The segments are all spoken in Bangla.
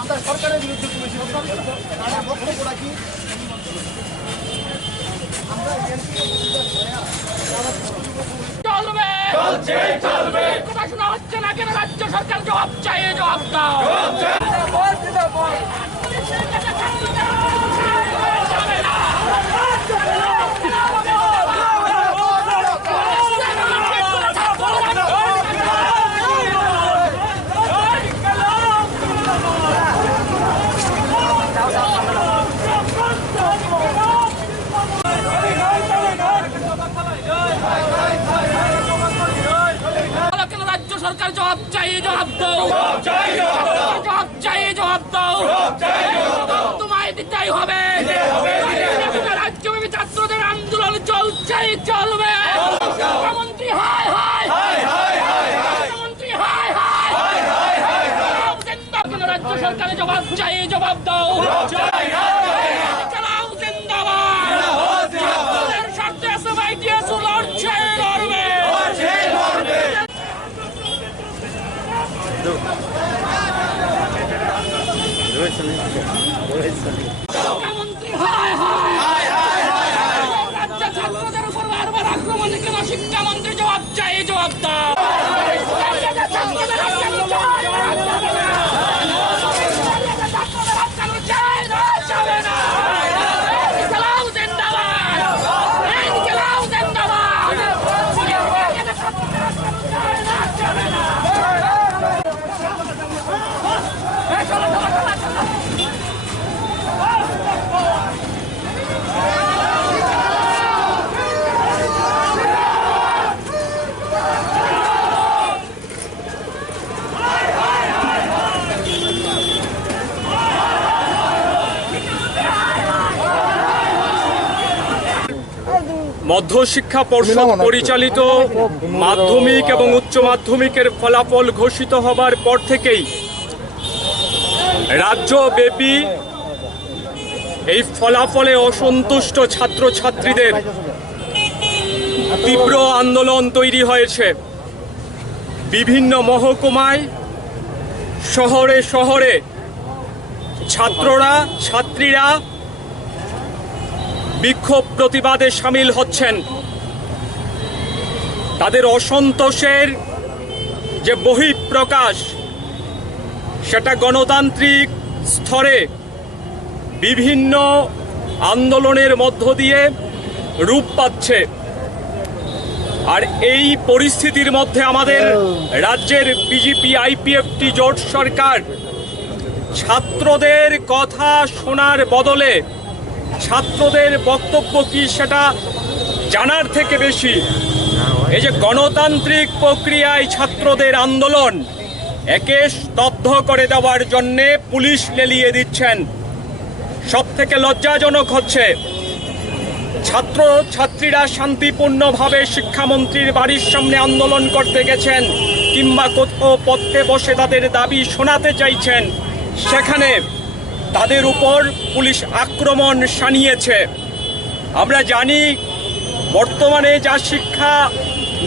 আমরা সরকারের বিরুদ্ধে বক্তব্য রাখি। চলবে চলছে চলবে কথা শোনা হচ্ছে না কেন? রাজ্য সরকার জবাব চাই, জবাব দাও। রাজ্য সরকার জবাব চাই, জবাব দাও। জবাব চাই, জবাব দাও। তোমায় দিতেই হবে। রাজ্যব্যাপী ছাত্রদের আন্দোলন চলছে, চলবে। মুখ্যমন্ত্রী হায় হায়, মুখ্যমন্ত্রী হায় হায়। রাজ্য সরকারের জবাব চাই, জবাব দাও। চালাও জিন্দাবাদ। স্বার্থে SFITSU লড়ছে, লড়বে। মুখ্যমন্ত্রী হায় হায়, রাজ্যের ছাত্রদের উপর বারবার আক্রমণে কেন? শিক্ষামন্ত্রী জবাব চাই, জবাব দাও। মধ্যশিক্ষা পর্ষদ পরিচালিত মাধ্যমিক এবং উচ্চ মাধ্যমিকের ফলাফল ঘোষিত হবার পর থেকেই রাজ্যব্যাপী এই ফলাফলে অসন্তুষ্ট ছাত্রছাত্রীদের তীব্র আন্দোলন তৈরি হয়েছে। বিভিন্ন মহকুমায়, শহরে শহরে ছাত্রীরা বিক্ষোভ প্রতিবাদে সামিল হচ্ছেন। তাদের অসন্তোষের যে বহিঃপ্রকাশ, সেটা গণতান্ত্রিক স্তরে বিভিন্ন আন্দোলনের মধ্য দিয়ে রূপ পাচ্ছে। আর এই পরিস্থিতির মধ্যে আমাদের রাজ্যের বিজেপি IPFT জোট সরকার ছাত্রদের কথা শোনার বদলে ছাত্রদের বক্তব্য কি সেটা জানার থেকে বেশি এই যে গণতান্ত্রিক প্রক্রিয়ায় ছাত্রদের আন্দোলন একে স্তব্ধ করে দেওয়ার জন্যে পুলিশ লেলিয়ে দিচ্ছেন। সব থেকে লজ্জাজনক হচ্ছে ছাত্রছাত্রীরা শান্তিপূর্ণভাবে শিক্ষামন্ত্রীর বাড়ির সামনে আন্দোলন করতে গেছেন কিংবা কোথাও পথে বসে তাদের দাবি শোনাতে চাইছেন, সেখানে তাদের উপর পুলিশ আক্রমণ শানিয়েছে। আমরা জানি বর্তমানে যা শিক্ষা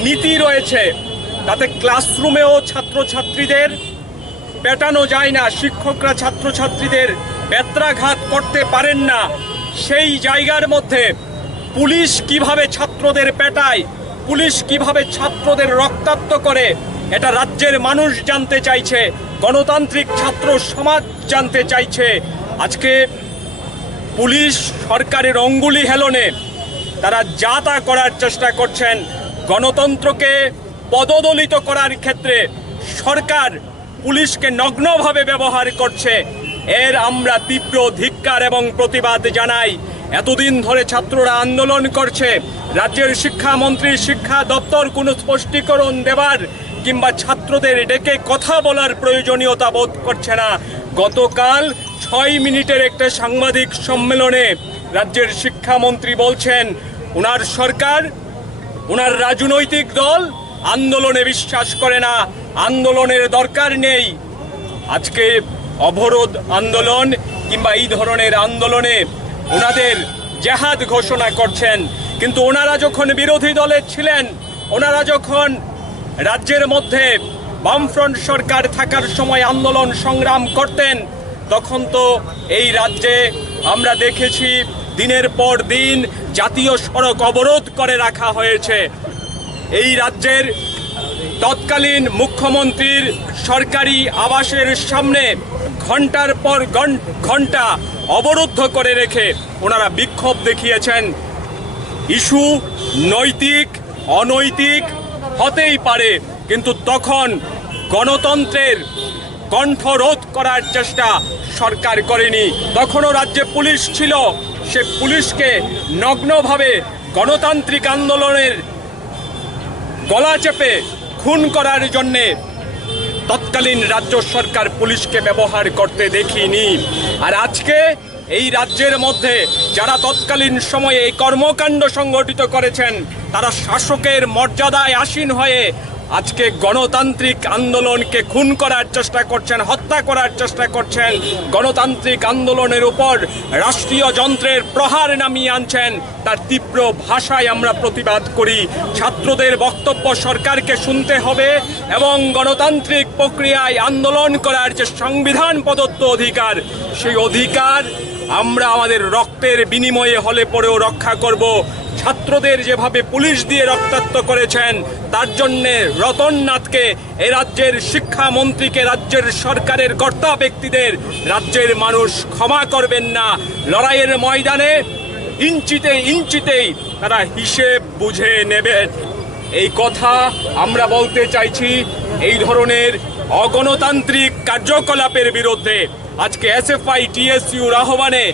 নীতি রয়েছে তাতে ক্লাসরুমেও ছাত্রছাত্রীদের পেটানো যায় না, শিক্ষকরা ছাত্রছাত্রীদের বেত্রাঘাত করতে পারেন না। সেই জায়গার মধ্যে পুলিশ কিভাবে ছাত্রদের পেটায়, পুলিশ কিভাবে ছাত্রদের রক্তাক্ত করে, এটা রাজ্যের মানুষ জানতে চাইছে, গণতান্ত্রিক ছাত্র সমাজ জানতে চাইছে। আজকে পুলিশ সরকারের অঙ্গুলি হেলনে তারা যা তা করার চেষ্টা করছেন। গণতন্ত্রকে পদদলিত করার ক্ষেত্রে সরকার পুলিশকে নগ্নভাবে ব্যবহার করছে। এর আমরা তীব্র ধিক্কার এবং প্রতিবাদ জানাই। এতদিন ধরে ছাত্ররা আন্দোলন করছে, রাজ্যের শিক্ষামন্ত্রী, শিক্ষা দপ্তর কোনো স্পষ্টীকরণ দেবার কিংবা ছাত্রদের ডেকে কথা বলার প্রয়োজনীয়তা বোধ করছে না। গতকাল 6 মিনিটের একটা সাংবাদিক সম্মেলনে রাজ্যের শিক্ষামন্ত্রী বলছেন ওনার সরকার, ওনার রাজনৈতিক দল আন্দোলনে বিশ্বাস করে না, আন্দোলনের দরকার নেই। আজকে অবরোধ আন্দোলন কিংবা এই ধরনের আন্দোলনে ওনাদের জেহাদ ঘোষণা করছেন, কিন্তু ওনারা যখন বিরোধী দলে ছিলেন, ওনারা যখন রাজ্যের মধ্যে বামফ্রন্ট সরকার থাকার সময় আন্দোলন সংগ্রাম করতেন, তখন তো এই রাজ্যে আমরা দেখেছি দিনের পর দিন জাতীয় সড়ক অবরোধ করে রাখা হয়েছে। এই রাজ্যের তৎকালীন মুখ্যমন্ত্রীর সরকারি আবাসের সামনে ঘন্টার পর ঘন্টা অবরুদ্ধ করে রেখে ওনারা বিক্ষোভ দেখিয়েছেন। ইস্যু নৈতিক অনৈতিক হতেই পারে, কিন্তু তখন গণতন্ত্রের কণ্ঠরোধ করার চেষ্টা সরকার করেনি। তখনও রাজ্যে পুলিশ ছিল, সে পুলিশকে নগ্নভাবে গণতান্ত্রিক আন্দোলনের গলা চেপে খুন করার জন্যে তৎকালীন রাজ্য সরকার পুলিশকে ব্যবহার করতে দেখিনি। আর আজকে এই রাজ্যের মধ্যে যারা তৎকালীন সময়ে এই কর্মকাণ্ড সংগঠিত করেছেন তারা শাসকের মর্যাদায় আসীন হয়ে আজকে গণতান্ত্রিক আন্দোলনকে খুন করার চেষ্টা করছেন, হত্যা করার চেষ্টা করছেন। গণতান্ত্রিক আন্দোলনের উপর রাষ্ট্রীয় যন্ত্রের প্রহার নামিয়ে আনছেন। তার তীব্র ভাষায় আমরা প্রতিবাদ করি। ছাত্রদের বক্তব্য সরকারকে শুনতে হবে এবং গণতান্ত্রিক প্রক্রিয়ায় আন্দোলন করার যে সংবিধান প্রদত্ত অধিকার, সেই অধিকার আমরা আমাদের রক্তের বিনিময়ে হলে পরেও রক্ষা করব। ছাত্রদের যেভাবে পুলিশ দিয়ে রক্তাক্ত করেছেন তার জন্যে রতন নাথকে, এ রাজ্যের শিক্ষামন্ত্রীকে, রাজ্যের সরকারের কর্তা ব্যক্তিদের রাজ্যের মানুষ ক্ষমা করবেন না। লড়াইয়ের ময়দানে ইঞ্চিতে ইঞ্চিতেই তারা হিসেব বুঝে নেবেন। এই কথা আমরা বলতে চাইছি এই ধরনের অগণতান্ত্রিক কার্যকলাপের বিরুদ্ধে। আজকে এসএফআই টিএসইউর আহ্বানে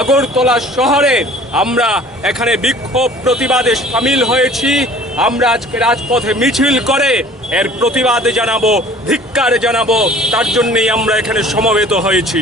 আগরতলা শহরে আমরা এখানে বিক্ষোভ প্রতিবাদে সামিল হয়েছি। আমরা আজকে রাজপথে মিছিল করে এর প্রতিবাদ জানাবো, ধিক্কার জানাবো, তার জন্যই আমরা এখানে সমবেত হয়েছি।